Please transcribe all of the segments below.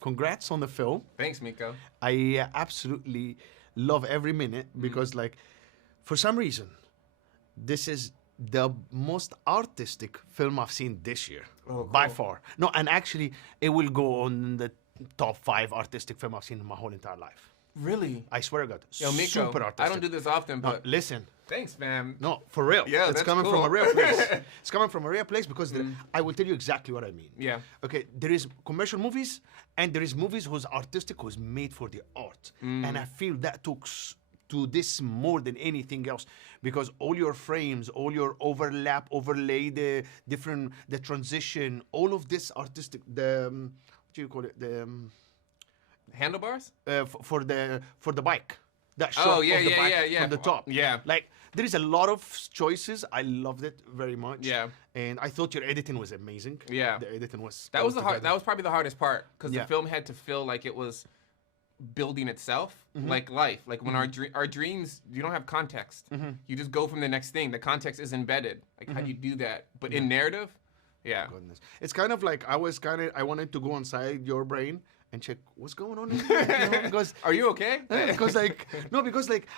congrats on the film. Thanks, Miko. I absolutely love every minute because, like, for some reason, this is the most artistic film I've seen this year by cool. far. No, and actually, it will go on the top 5 artistic film I've seen in my whole entire life. Really? I swear to God, Yo, Miko, super artistic. I don't do this often, No, but listen, thanks, fam. no, for real. Yeah, it's that's coming from cool. a real place. It's coming from a real place because I will tell you exactly what I mean. Yeah. Okay, there is commercial movies and there is movies who's artistic, who's made for the art. And I feel that talks to this more than anything else because all your frames, all your overlay, the different, the transition, all of this artistic, what do you call it? The Handlebars? for the bike. That shot Oh, yeah, of the yeah, bike yeah, yeah. from the top. Yeah. Like there is a lot of choices. I loved it very much. Yeah. And I thought your editing was amazing. Yeah. The editing was That was the hard. altogether- That was probably the hardest part because Yeah. the film had to feel like it was building itself, like life. Like when our dreams, you don't have context. You just go from the next thing. The context is embedded. Like how do you do that? But in narrative, yeah. Goodness. It's kind of like I wanted to go inside your brain and check what's going on in here, you know, because Are you okay? because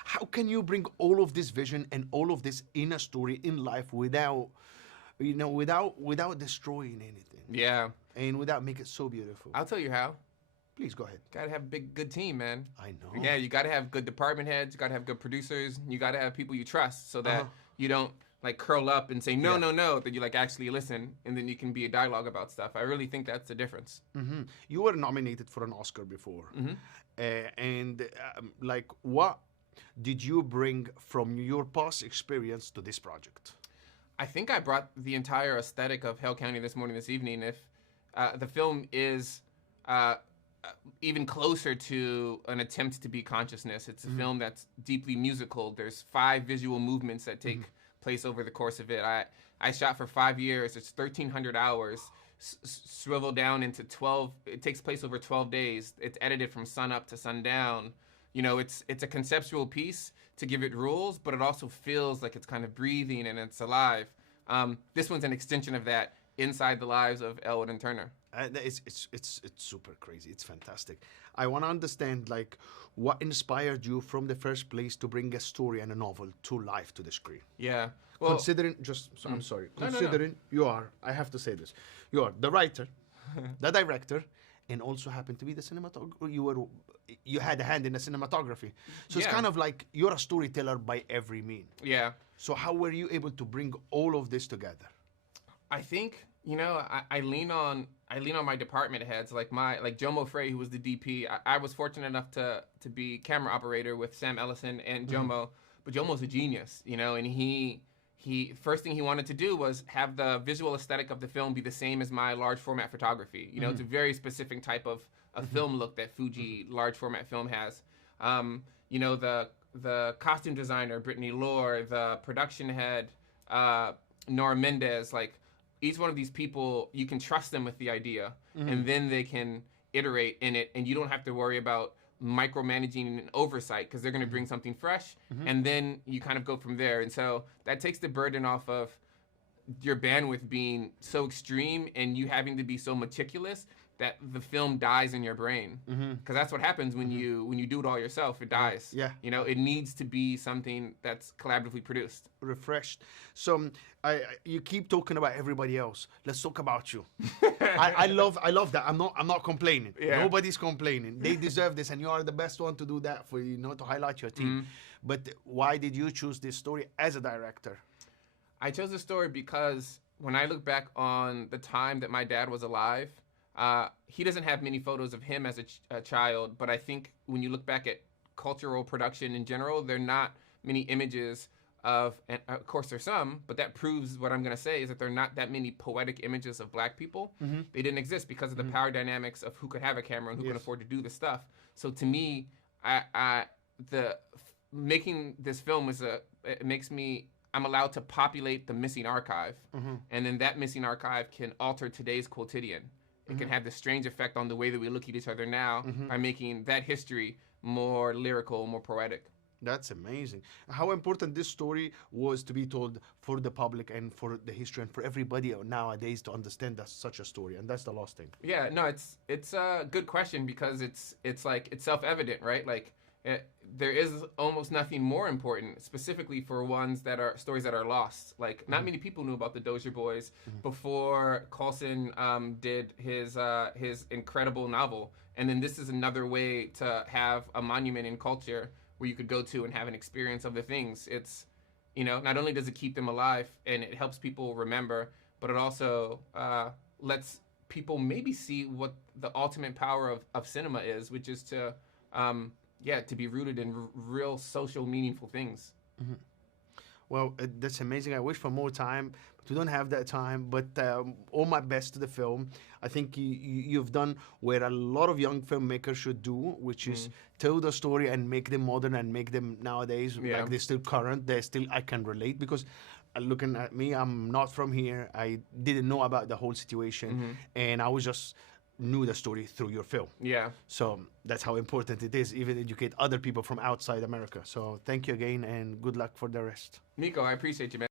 how can you bring all of this vision and all of this in a story in life without without destroying anything Yeah. and without make it so beautiful? I'll tell you how. Please go ahead. Gotta have a good team, man. I know. Yeah, you gotta have good department heads. You gotta have good producers. You gotta have people you trust, so that you don't like curl up and say no, Yeah. no, no. That you like actually listen, and then you can be a dialogue about stuff. I really think that's the difference. You were nominated for an Oscar before, and like, what did you bring from your past experience to this project? I think I brought the entire aesthetic of Hale County this evening. If the film is even closer to an attempt to be consciousness, it's a film that's deeply musical. There's 5 visual movements that take place over the course of it. I shot for 5 years. It's 1,300 hours, swiveled down into 12. It takes place over 12 days. It's edited from sun up to sundown. You know, it's a conceptual piece to give it rules, but it also feels like it's kind of breathing and it's alive. This one's an extension of that inside the lives of Elwood and Turner. It's super crazy. It's fantastic. I want to understand like what inspired you from the first place to bring a story and a novel to life to the screen. Yeah. Well, Considering I'm sorry. No, no, no. Considering you are, I have to say this, you are the writer, the director, and also happen to be the cinematographer. You had a hand in the cinematography, so it's Yeah. kind of like you're a storyteller by every mean. yeah. So how were you able to bring all of this together? I think I lean on my department heads like Jomo Frey, who was the DP. I was fortunate enough to be camera operator with Sam Ellison and Jomo, but Jomo's a genius, and he first thing he wanted to do was have the visual aesthetic of the film be the same as my large format photography. It's a very specific type of film look that Fuji large format film has. The costume designer Brittany Lore, the production head Nora Mendez, like each one of these people, you can trust them with the idea, and then they can iterate in it, and you don't have to worry about micromanaging and oversight because they're going to bring something fresh, and then you kind of go from there. And so that takes the burden off of your bandwidth being so extreme and you having to be so meticulous that the film dies in your brain, because that's what happens when you do it all yourself. It dies. Yeah. It needs to be something that's collaboratively produced. Refreshed. So you keep talking about everybody else. Let's talk about you. I love that. I'm not complaining. Yeah. Nobody's complaining. They deserve this, and you are the best one to do that for to highlight your team. But why did you choose this story as a director? I chose this story because when I look back on the time that my dad was alive, he doesn't have many photos of him as a child, but I think when you look back at cultural production in general, there are not many images of, and of course there's some, but that proves what I'm going to say is that there are not that many poetic images of black people. They didn't exist because of the power dynamics of who could have a camera and who can afford to do the stuff. So to me, making this film it makes me, I'm allowed to populate the missing archive, and then that missing archive can alter today's quotidian. It can have this strange effect on the way that we look at each other now by making that history more lyrical, more poetic. That's amazing. How important this story was to be told for the public and for the history and for everybody nowadays to understand that such a story. And that's the last thing. Yeah, no, it's a good question because it's like it's self-evident, right? Like there is almost nothing more important, specifically for ones that are stories that are lost. Like not many people knew about the Dozier Boys before Coulson did his incredible novel, and then this is another way to have a monument in culture where you could go to and have an experience of the things. It's, you know, not only does it keep them alive and it helps people remember, but it also lets people maybe see what the ultimate power of cinema is, which is to to be rooted in real social meaningful things. Well, that's amazing. I wish for more time, but we don't have that time. But all my best to the film. I think you've done what a lot of young filmmakers should do, which is tell the story and make them modern and make them nowadays like they're still current. They're still, I can relate because looking at me, I'm not from here. I didn't know about the whole situation, and I was just knew the story through your film. Yeah. So that's how important it is, even educate other people from outside America. So thank you again and good luck for the rest. Miko, I appreciate you, man.